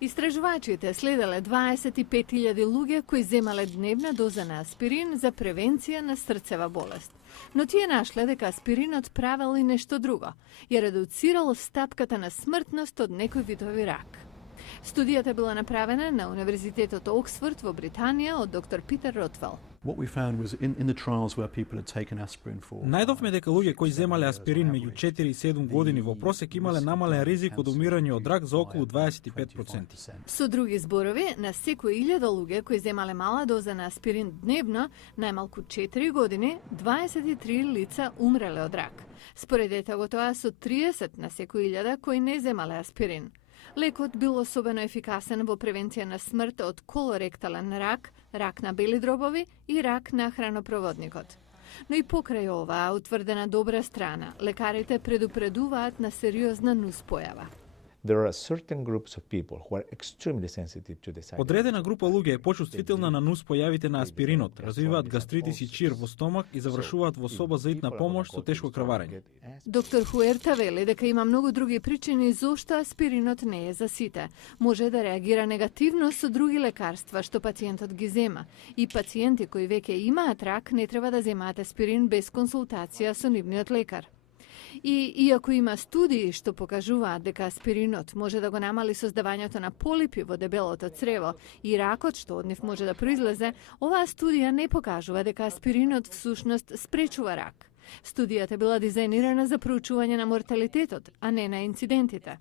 Истражувачите следеле 25.000 луѓе кои земале дневна доза на аспирин за превенција на срцева болест. Но тие нашле дека аспиринот правел и нешто друго. Ја редуцирал стапката на смртност од некои видови рак. Студијата била направена на Универзитетот Оксфорд во Британија од доктор Питер Ротвел. Најдовме дека луѓе кои земале аспирин меѓу 4 и 7 години во просек имале намален ризик од умирање од рак за околу 25%. Со други зборови, на секој 1000 луѓе кои земале мала доза на аспирин дневно, најмалку 4 години, 23 лица умреле од рак. Споредете го тоа со 30 на секој 1000 кои не земале аспирин. Лекот бил особено ефикасен во превенција на смрт од колоректален рак, рак на бели дробови и рак на хранопроводникот. Но и покрај оваа утврдена добра страна, лекарите предупредуваат на сериозна нуспојава. Одредена група луѓе е почувствителна на нуспојавите на аспиринот, развиваат гастритис и чир во стомак и завршуваат во соба за итна помош со тешко крварење. Доктор Хуерта вели дека има многу други причини зошто аспиринот не е за сите. Може да реагира негативно со други лекарства што пациентот ги зема. И пациенти кои веќе имаат рак не треба да земаат аспирин без консултација со нивниот лекар. И иако има студии што покажуваат дека аспиринот може да го намали создавањето на полипи во дебелото црево и ракот што од нив може да произлезе, оваа студија не покажува дека аспиринот всушност спречува рак. Студијата била дизајнирана за проучување на морталитетот, а не на инцидентите.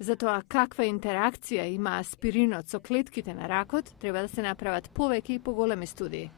Затоа каква интеракција има аспиринот со клетките на ракот, треба да се направат повеќе и поголеми студии.